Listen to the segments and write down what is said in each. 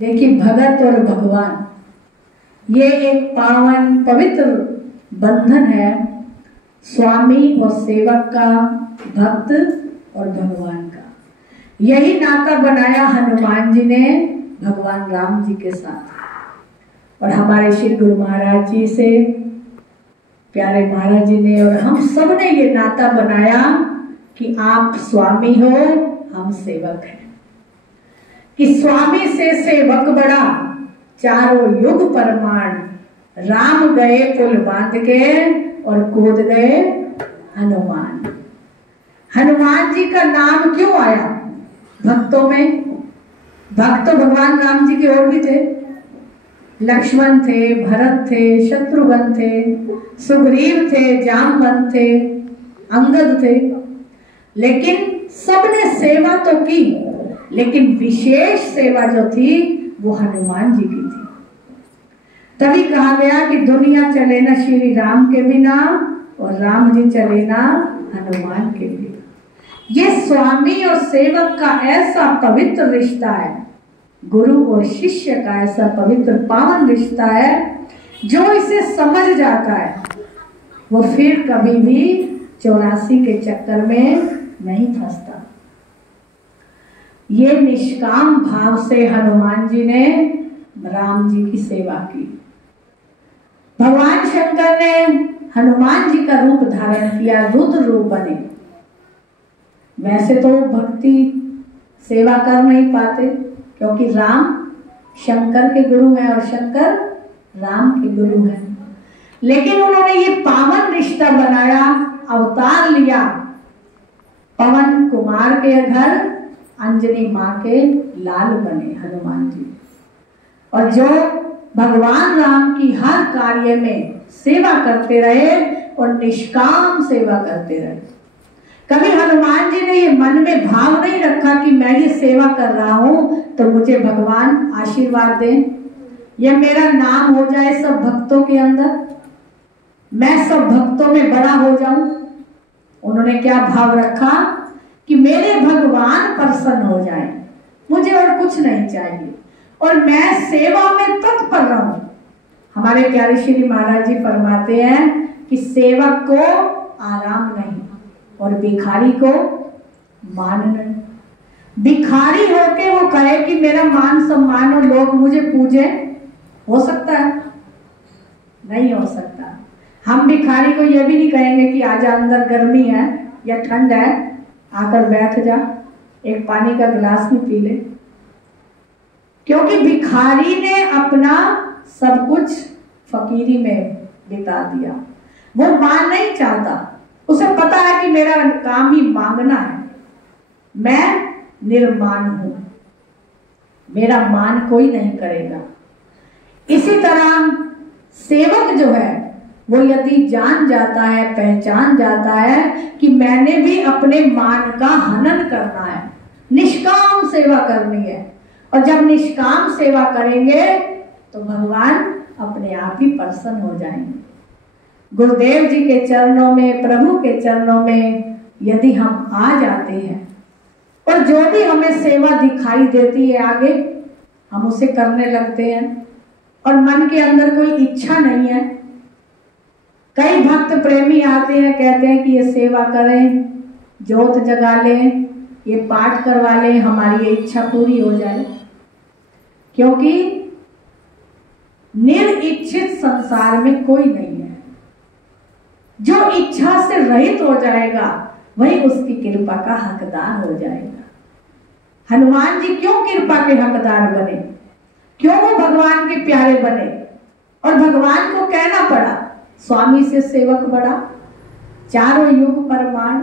देखिए, भगत और भगवान ये एक पावन पवित्र बंधन है, स्वामी और सेवक का, भक्त और भगवान का। यही नाता बनाया हनुमान जी ने भगवान राम जी के साथ, और हमारे श्री गुरु महाराज जी से, प्यारे महाराज जी ने और हम सब ने ये नाता बनाया कि आप स्वामी हो, हम सेवक हैं। कि स्वामी से सेवक बड़ा, चारों युग परमाण, राम गए पुल बांध के और कूद गए हनुमान। हनुमान जी का नाम क्यों आया भक्तों में? भक्त तो भगवान राम जी के और भी थे, लक्ष्मण थे, भरत थे, शत्रुघ्न थे, सुग्रीव थे, जामवंत थे, अंगद थे, लेकिन सबने सेवा तो की, लेकिन विशेष सेवा जो थी वो हनुमान जी की थी। तभी कहा गया कि दुनिया चले ना श्री राम के बिना और राम जी चले ना हनुमान के बिना। ये स्वामी और सेवक का ऐसा पवित्र रिश्ता है, गुरु और शिष्य का ऐसा पवित्र पावन रिश्ता है, जो इसे समझ जाता है वो फिर कभी भी 84 के चक्कर में नहीं फंसता। ये निष्काम भाव से हनुमान जी ने राम जी की सेवा की। भगवान शंकर ने हनुमान जी का रूप धारण किया, रुद्र रूप बने। वैसे तो भक्ति सेवा कर नहीं पाते, क्योंकि राम शंकर के गुरु हैं और शंकर राम के गुरु हैं, लेकिन उन्होंने ये पावन रिश्ता बनाया, अवतार लिया। पवन कुमार के घर अंजनी माँ के लाल बने हनुमान जी, और जो भगवान राम की हर कार्य में सेवा करते रहे और निष्काम सेवा करते रहे। कभी हनुमान जी ने ये मन में भाव नहीं रखा कि मैं ये सेवा कर रहा हूं तो मुझे भगवान आशीर्वाद दें, या मेरा नाम हो जाए सब भक्तों के अंदर, मैं सब भक्तों में बड़ा हो जाऊं। उन्होंने क्या भाव रखा कि मेरे भगवान प्रसन्न हो जाए, मुझे और कुछ नहीं चाहिए, और मैं सेवा में तत्पर रहूं। हमारे प्यारे श्री महाराज जी फरमाते हैं कि सेवक को आराम नहीं और भिखारी को मान नहीं। भिखारी होके वो कहे कि मेरा मान सम्मान और लोग मुझे पूजे, हो सकता है? नहीं हो सकता। हम भिखारी को ये भी नहीं कहेंगे कि आजा, अंदर गर्मी है या ठंड है, आकर बैठ जा, एक पानी का गिलास भी पी ले। क्योंकि भिखारी ने अपना सब कुछ फकीरी में बिता दिया, वो मान नहीं चाहता। उसे पता है कि मेरा काम ही मांगना है, मैं निर्मान हूं, मेरा मान कोई नहीं करेगा। इसी तरह सेवक जो है वो यदि जान जाता है, पहचान जाता है कि मैंने भी अपने मान का हनन करना है, निष्काम सेवा करनी है, और जब निष्काम सेवा करेंगे तो भगवान अपने आप ही प्रसन्न हो जाएंगे। गुरुदेव जी के चरणों में, प्रभु के चरणों में यदि हम आ जाते हैं और जो भी हमें सेवा दिखाई देती है आगे, हम उसे करने लगते हैं और मन के अंदर कोई इच्छा नहीं है। कई भक्त प्रेमी आते हैं, कहते हैं कि ये सेवा करें, जोत जगा लें, ये पाठ करवा लें, हमारी ये इच्छा पूरी हो जाए। क्योंकि निरिच्छित संसार में कोई नहीं है। जो इच्छा से रहित हो जाएगा वही उसकी कृपा का हकदार हो जाएगा। हनुमान जी क्यों कृपा के हकदार बने? क्यों वो भगवान के प्यारे बने? और भगवान को कहना पड़ा, स्वामी से सेवक बड़ा, चारों युग परमाण,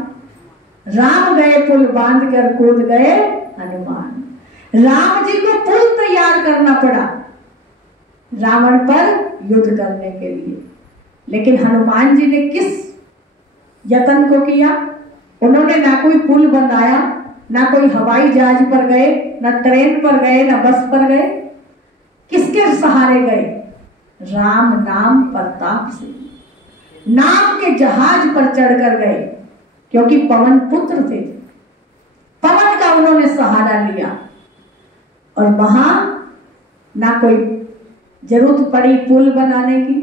राम गए पुल बांध कर कूद गए हनुमान। राम जी को पुल तैयार करना पड़ा रावण पर युद्ध करने के लिए, लेकिन हनुमान जी ने किस यत्न को किया? उन्होंने ना कोई पुल बनाया, ना कोई हवाई जहाज पर गए, ना ट्रेन पर गए, ना बस पर गए। किसके सहारे गए? राम नाम प्रताप से नाम के जहाज पर चढ़कर गए, क्योंकि पवन पुत्र थे। पवन का उन्होंने सहारा लिया और वहां ना कोई जरूरत पड़ी पुल बनाने की,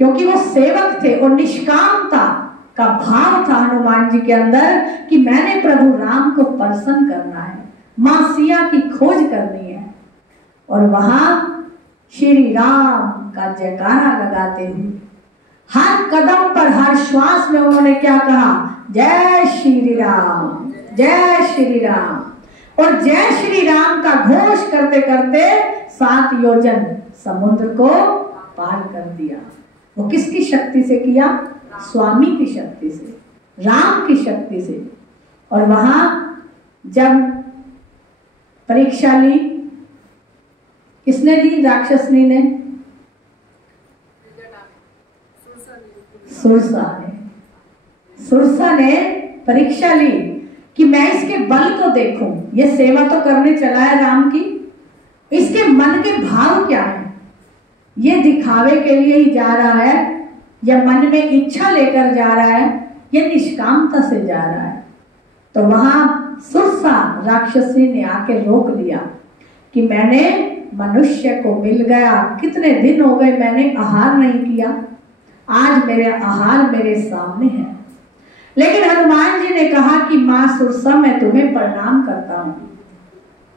क्योंकि वो सेवक थे और निष्कामता का भाव था हनुमान जी के अंदर कि मैंने प्रभु राम को प्रसन्न करना है, मां सिया की खोज करनी है। और वहां श्री राम का जयकारा लगाते हुए हर कदम पर, हर श्वास में उन्होंने क्या कहा? जय श्री राम, जय श्री राम। और जय श्री राम का घोष करते करते 7 योजन समुद्र को पार कर दिया। वो किसकी शक्ति से किया? स्वामी की शक्ति से, राम की शक्ति से। और वहां जब परीक्षा ली, किसने ली? राक्षसनी ने, सुरसा ने परीक्षा ली कि मैं इसके बल को देखूं, ये सेवा तो करने चला है राम की, इसके मन के भाव क्या है, ये दिखावे के लिए ही जा रहा है या मन में इच्छा लेकर जा रहा है, ये निष्कामता से जा रहा है। तो वहां सुरसा राक्षसी ने आके रोक लिया कि मैंने मनुष्य को मिल गया, कितने दिन हो गए मैंने आहार नहीं किया, आज मेरे आहार मेरे सामने है। लेकिन हनुमान जी ने कहा कि मां सुरसा मैं तुम्हें प्रणाम करता हूं,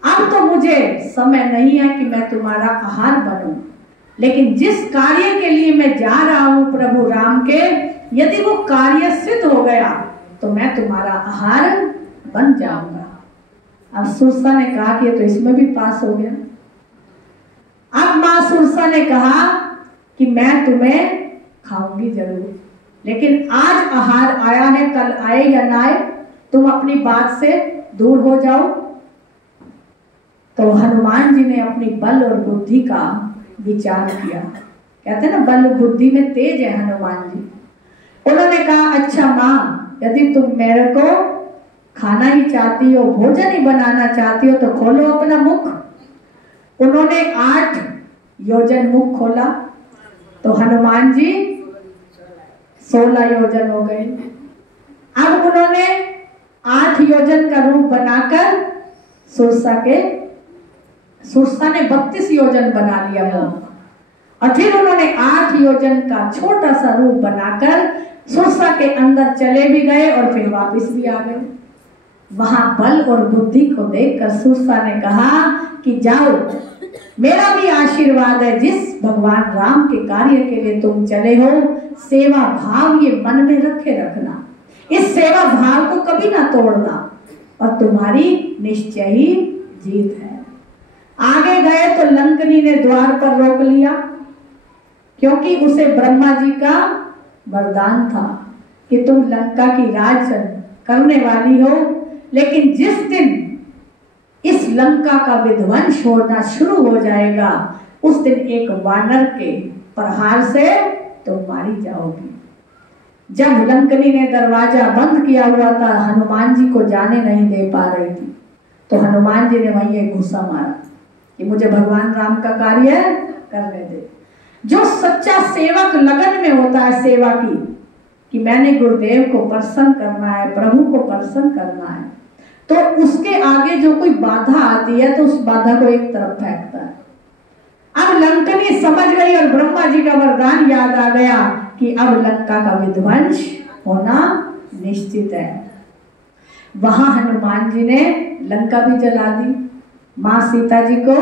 अब तो मुझे समय नहीं है कि मैं तुम्हारा आहार बनूं, लेकिन जिस कार्य के लिए मैं जा रहा हूं प्रभु राम के, यदि वो कार्य सिद्ध हो गया तो मैं तुम्हारा आहार बन जाऊंगा। अब सुरसा ने कहा कि ये तो इसमें भी पास हो गया। अब मां सुरसा ने कहा कि मैं तुम्हें खाऊंगी जरूर, लेकिन आज आहार आया है, कल आए या ना आए, तुम अपनी बात से दूर हो जाओ। तो हनुमान जी ने अपनी बल और बुद्धि का विचार किया। कहते हैं ना बल बुद्धि में तेज है हनुमान जी। उन्होंने कहा अच्छा मां, यदि तुम मेरे को खाना ही चाहती हो, भोजन ही बनाना चाहती हो, तो खोलो अपना मुख। उन्होंने 8 योजन मुख खोला तो हनुमान जी 16 योजन हो गए। अब उन्होंने 8 योजन का रूप बनाकर सुरसा ने 32 योजन बना लिया मुंह, और फिर उन्होंने 8 योजन का छोटा सा रूप बनाकर सुरसा के अंदर चले भी गए और फिर वापस भी आ गए। वहां बल और बुद्धि को देखकर सुरसा ने कहा कि जाओ, मेरा भी आशीर्वाद है, जिस भगवान राम के कार्य के लिए तुम चले हो, सेवा भाव ये मन में रखे रखना, इस सेवा भाव को कभी ना तोड़ना, और तुम्हारी निश्चय ही जीत है। आगे गए तो लंकनी ने द्वार पर रोक लिया, क्योंकि उसे ब्रह्मा जी का वरदान था कि तुम लंका की राज करने वाली हो, लेकिन जिस दिन इस लंका का विध्वंस होना शुरू हो जाएगा, उस दिन एक वानर के प्रहार से तुम मारी जाओगी। जब लंकनी ने दरवाजा बंद किया हुआ था, हनुमान जी को जाने नहीं दे पा रही थी, तो हनुमान जी ने वहीं एक घुसा मारा कि मुझे भगवान राम का कार्य करने दे। जो सच्चा सेवक लगन में होता है सेवा की, कि मैंने गुरुदेव को प्रसन्न करना है, प्रभु को प्रसन्न करना है, तो उसके आगे जो कोई बाधा आती है तो उस बाधा को एक तरफ फेंकता है। अब लंकनी समझ गई और ब्रह्मा जी का वरदान याद आ गया कि अब लंका का विध्वंस होना निश्चित है। वहां हनुमान जी ने लंका भी जला दी, मां सीता जी को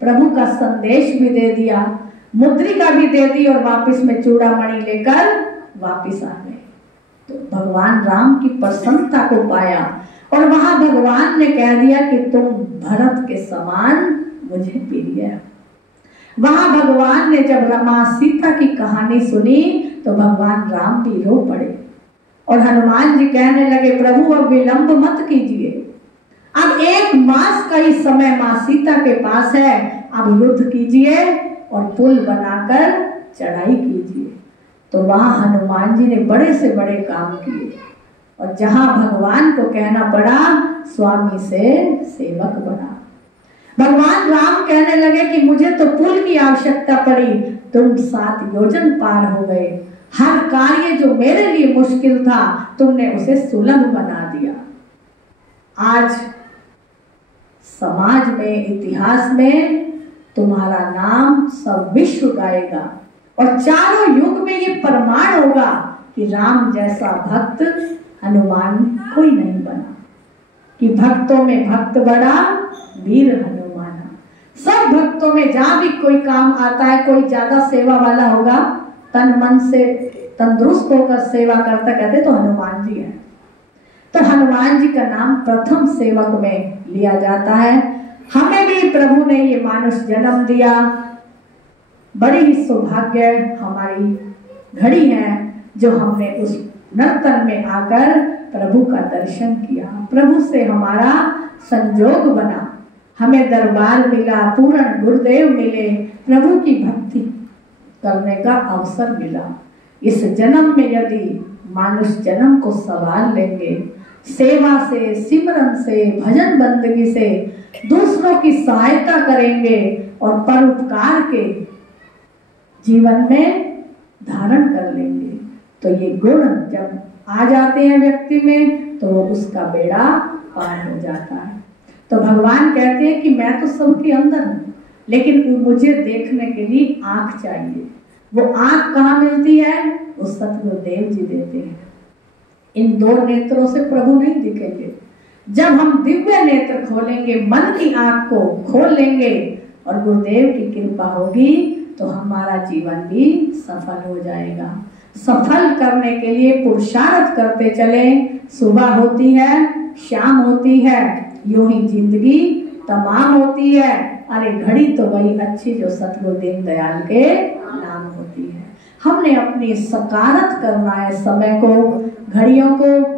प्रभु का संदेश भी दे दिया, मुद्रिका भी दे दी, और वापस में चूड़ामणि लेकर वापस आ गए। तो भगवान राम की प्रसन्नता को पाया, और वहां भगवान ने कह दिया कि तुम भरत के समान मुझे प्रिय है। वहां भगवान ने जब मां सीता की कहानी सुनी तो भगवान राम भी रो पड़े, और हनुमान जी कहने लगे प्रभु अब विलंब मत कीजिए, अब 1 मास का ही समय मां सीता के पास है, अब युद्ध कीजिए और पुल बनाकर चढ़ाई कीजिए। तो वहां हनुमान जी ने बड़े से बड़े काम किए, और जहां भगवान को कहना पड़ा, स्वामी से सेवक बना। भगवान राम कहने लगे कि मुझे तो पुल की आवश्यकता पड़ी, तुम 7 योजन पार हो गए, हर कार्य जो मेरे लिए मुश्किल था तुमने उसे सुलभ बना दिया। आज समाज में, इतिहास में तुम्हारा नाम सब विश्व गाएगा। और चारों युग में ये प्रमाण होगा कि राम जैसा भक्त हनुमान कोई नहीं बना, कि भक्तों में भक्त बड़ा वीर हनुमाना। सब भक्तों में जहां भी कोई काम आता है, कोई ज्यादा सेवा वाला होगा, तन मन से तंदुरुस्त होकर सेवा करता, कहते तो हनुमान जी है। तो हनुमान जी का नाम प्रथम सेवक में लिया जाता है। हमें भी प्रभु ने ये मानुष जन्म दिया, बड़ी ही सौभाग्य हमारी घड़ी है जो हमने उस नर्तन में आकर प्रभु का दर्शन किया, प्रभु से हमारा संजोग बना, हमें दरबार मिला, पूर्ण गुरुदेव मिले, प्रभु की भक्ति करने का अवसर मिला। इस जन्म में यदि मानुष जन्म को संभाल लेंगे, सेवा से, सिमरन से, भजन बंदगी से दूसरों की सहायता करेंगे और परोपकार के जीवन में धारण कर लेंगे, तो ये गुण जब आ जाते हैं व्यक्ति में तो उसका बेड़ा पार हो जाता है। तो भगवान कहते हैं कि मैं तो सबके अंदर हूँ, लेकिन मुझे देखने के लिए आंख चाहिए। वो आंख कहाँ मिलती है? वो सतगुरुदेव जी देते हैं। इन दो नेत्रों से प्रभु नहीं दिखेंगे। जब हम दिव्य नेत्र खोलेंगे, मन की आंख को खोल लेंगे और गुरुदेव की कृपा होगी, तो हमारा जीवन भी सफल हो जाएगा। सफल करने के लिए पुरुषार्थ करते चले। सुबह होती है, शाम होती है, यूं ही जिंदगी तमाम होती है। अरे घड़ी तो वही अच्छी जो सतगुरु दीनदयाल के नाम होती है। हमने अपनी सकारत करना है समय को, घड़ियों को